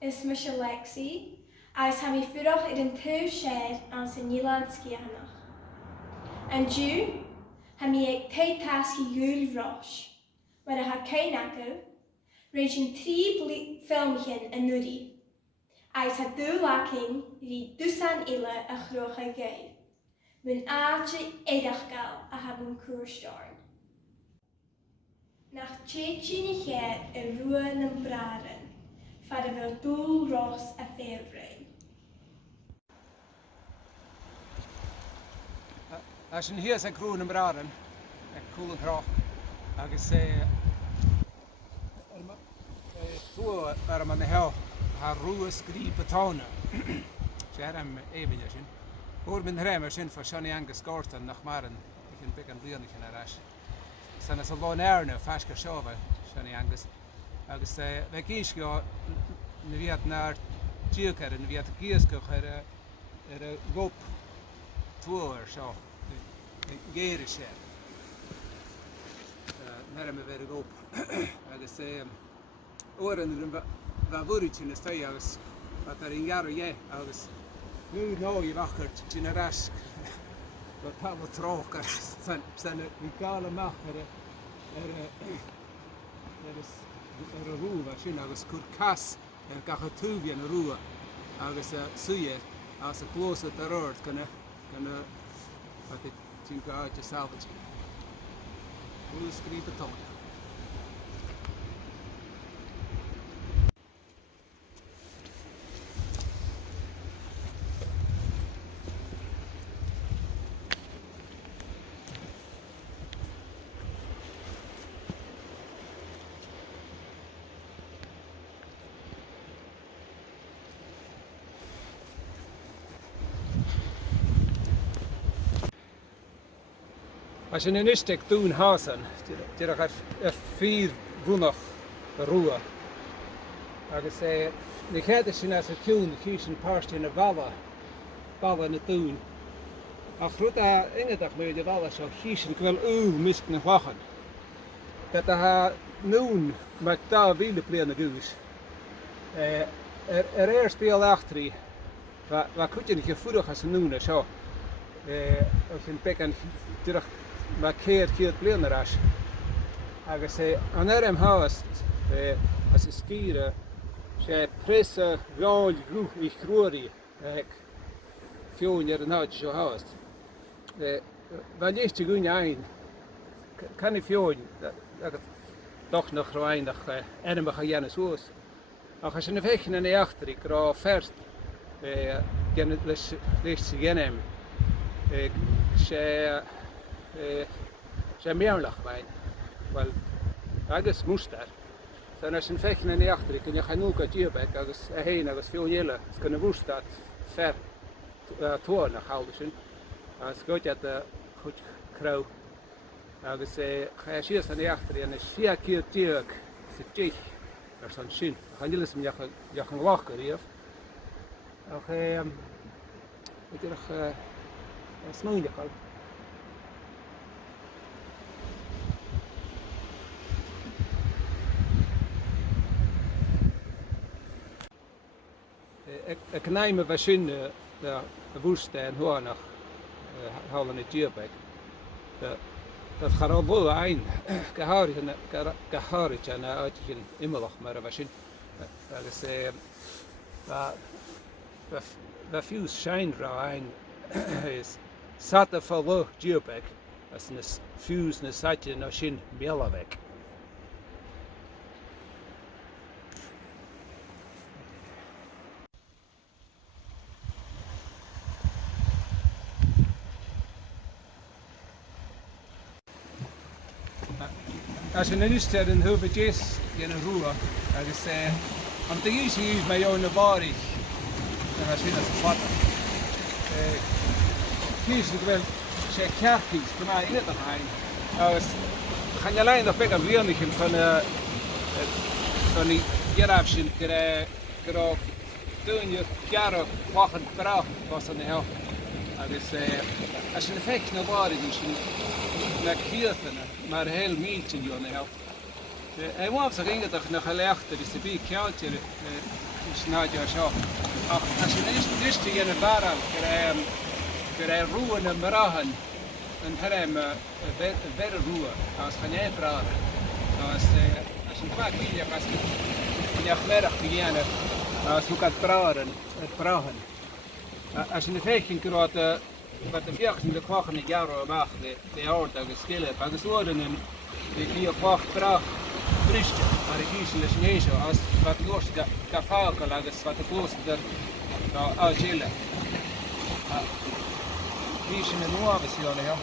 Is me se Lexi, as ha mi furach an tu shed an san Nilandski hanach. An Jew, ha mi ag te taski gul rosh, waar ha keinaku, raging 3 filmchen en nudi. As ha du laking ri dusan ille a grocha gei. Mun aatje edachgal a ha mun koerstorn. Nach tjeetjini het en ruan en braren, vader wil doel ros a fevrein. As yn hys a grwn yn braren, a cwl yn croch, agus tŵa ar yma me hel, ha rŵa sgri betona. Siar am ebyn ysyn. O'r mynd rem ysyn fo Siani Angus Gorton nach maren, ich yn big an blian ich yn arash. San as a lo'n erne, fasca siofa, Siani Angus. Agus fe gysgio, na fiad na'r diolcar, na fiad gysgioch ar y gop tŵa ar sio. Geir is Ner me ver op. Agus oren va vurit in stay agus wat er in jaro je agus nu no je wakkert in rask. Wat Pavel troker sen Mikael Macher er ruwa sin agus kurkas gachatuvia na ruwa agus suye as a close at the road kana wat ik zien uit je salvage. Hoe schreef het dan? Als je een istek doen hazen, die gaat vier woensdag roeien. Als de gaat is als het doen, kies een paar in de ballen het doen. Als grote ingedag met de ballen zou kiezen, ik wil misschien wachten. Dat hij nu met daar wielen pleinen goes. Er speel achter, wat kun je niet gevoelig als nu zo. Als je een pek terug. Maar keer het blener as. Agus an haast as is skiere sé presse roll groep ich groori fioen na zo haast. Wanneer is te gun ein kan ik fioen dat toch nog weinig en ga jenne soos. Als je een vechten en de achter ik ra verst gen les genem. Ze meerlach bij, wel, agus moest daar. Dan als je een vechten en de achter, kun je gaan ook uit je bek, agus heen, agus veel jelle, ze kunnen woest dat ver toer naar houden. Als goed je het goed krauw, agus ga je zien aan de achter en is 4 keer terug, zit je, er zo'n zin. Gaan jullie hem je gaan lachen, rief. Ook ik nog smoeien gaan. Ik neem me zin de woestijn hoor nog halen het dierbek. Dat gaat al wel een geharig en uit je immelach maar we zin. Dat is we veel schijn een is zat er vol dierbek als een fuse een zatje naar zin meelaweg. Als je nu staat in Hubbertjes in een roer, dan is om te kiezen met jou in de barig, dan als je dat vatten. Kies ik wel, zeg kerkjes, voor mij in het heen. Als ga je alleen nog beter weer niet van die jerafschen krijgen, toen je jaren wachten praat was dan heel. Als je een vecht naar barig is, naar kirten, maar heel meeltje joh heel. Hij was er ingedacht naar gelegd, dus de bij kjaaltje snad je zo. Als je eerst in een barrel krijgt roeren en brachen, dan heb je verder roer. Als je niet praten, als je vaak hier als je middag beginnen, als je gaat praten, als je een vechtje krijgt, wat de vechtjes in de kwachen in jaren mag, de hoort ook schillen, maar de woorden die kwach praat. Brüste, maar ik kies dus niet zo als wat los kan vaker als wat de klooster daar uitzillen. Kies je een nieuwe versie, ja.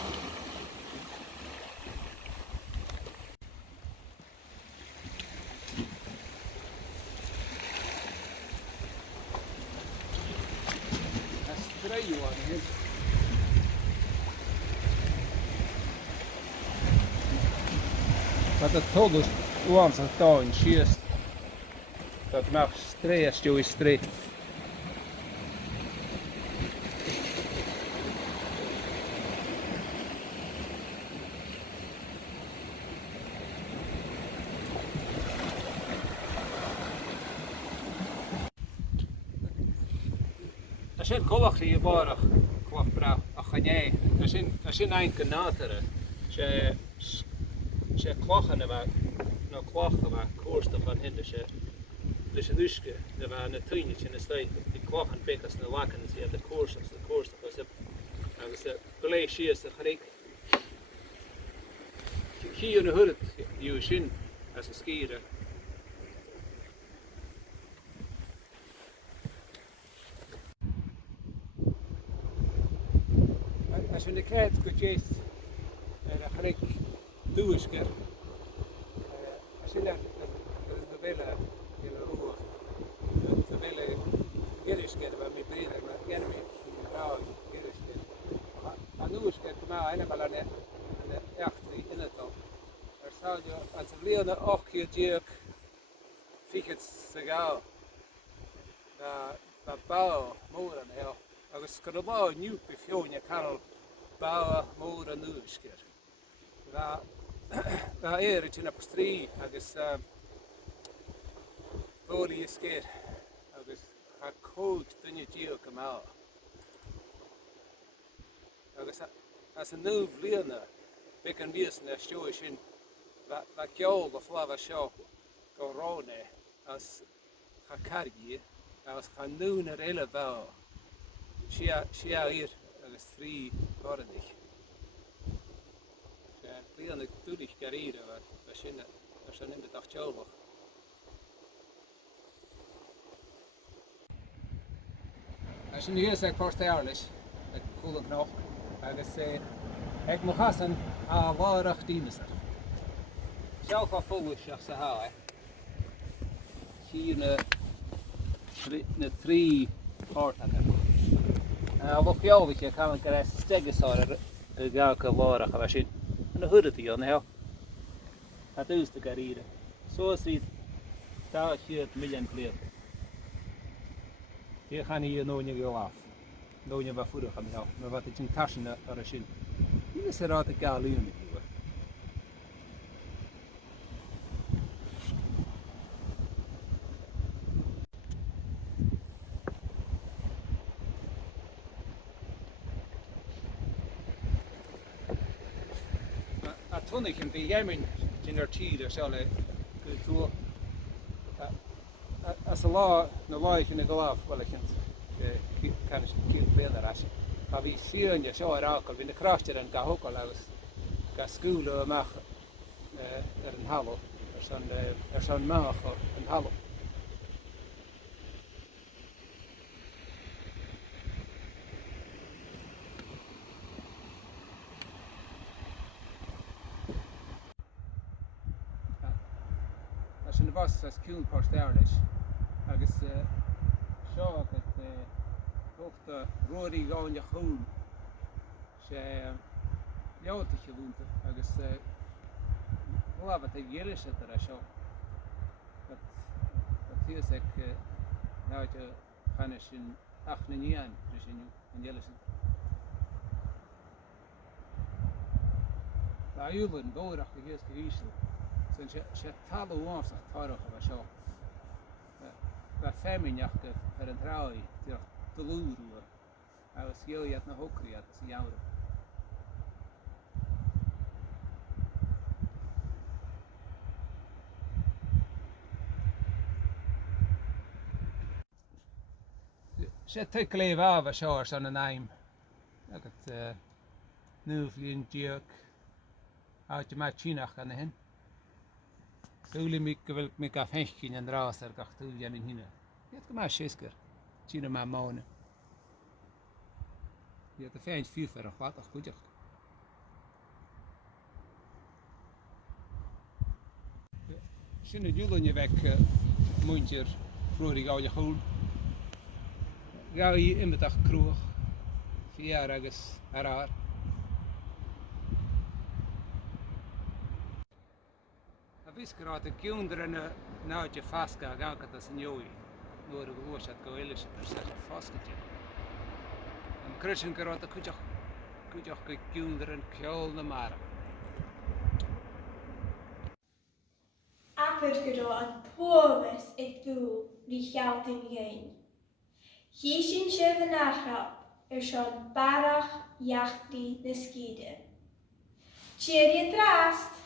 Dat is 3 jaar. Wat het todos oavsett dagen sköst. Dat mag stress jo i stress. Als je kolach je bara kwaf bra achanye. Als je een kanateren. Ze kwachen waar nou kwachen waar koorsten van hinder ze. Dus een uske, er waren een tuintje in de stad. Die kwachen bekkers naar wakken en ze de koorsten was het. En ze geleesje is de gelijk. Hier in de hut, die zin als een skieren. Als je in de krijt kunt je en dan gelijk duursker. Als je daar de willen in de roer, de willen gerisker, waar mijn breder maar gerne mee vrouw gerisker. Maar duursker, maar een al een echt in het al. Er zou je als een leerde afkeertje fick het sigaar. Dat bouw moren heel. Als ik er wel nieuw beviel, je kan bouwen moren duursker. Dat is in de industrie, als olie is keer, als gekookt dan je het ook maar. Als een nieuw vliegen, we kunnen wissen dat je in wat jou of wat jou corona als gekargie, als gaan doen er hele bouw. Sia hier, als 3 ordentlich. Vliegen natuurlijk carrière, wat je in de dag jou. Als je nu hier zegt postjaarlijk, dat coole knop, dan zeg ik mag hassen aan waardig diensten. Zelf wat volgens je ze halen. Hier een 3 partner. En wat jou weet je kan ik er stegen zouden welke waardig was je een hoede die aan heel. Het is de carrière. Zo ziet dat je het miljoen kleed. Hier gaan hier nooit niet af. Nooit niet wat voeren gaan helpen. Maar wat het in taschen er is in. Hier is er altijd gaal in. Toen ik in de Jemen in de tijd zullen doen. Als een laag in de geloof, wel ik kan ik kiel verder als. Maar wie zien je zo raak al in de krachtje en ga ook al eens. Ga school mag er een hallo. Er zijn mag een hallo. Als je was als kiel postjaarlijk. Agus seo hoogte roerí gáin je groen. Sé jouwtje woente. Agus wat ik hier is het er zo. Dat hier is ik nou je gaan eens in 8 jaar dus in Jellison. Nou jullie boerig de eerste geweest. So sé tal óáach táireach a seo. Ba féimineach go ar an ráí do lúrú agus dhéad na hócraíad sa jaamra. Sé tu léomh áh a seo san an aim agus nuamhlíonn diaach áte mai tínach an hen. Súla mí go bhfuil mí go fécinn an rás ar gach tú an hine. Iad go mai séascar tína mai mána. Iad a féint fiúfar a chláach chuideach. Sinna dúlainne bheith muintir ruúí gáil a chúl. Gáí imimeach cruach fiar agus arár. A bhís go ráta ciúndar na náide fasca a gágad as an jóí nuair a bhúisiad go éile ar sa fascaide. An cruisin go ráta chuideach go ciúndar an ceol na mara. Apud go rá an tóras ag dú rí chealta géin. Hí sin sibh an athrap ar seán barach jaachtaí na scíide. Tíir i drast!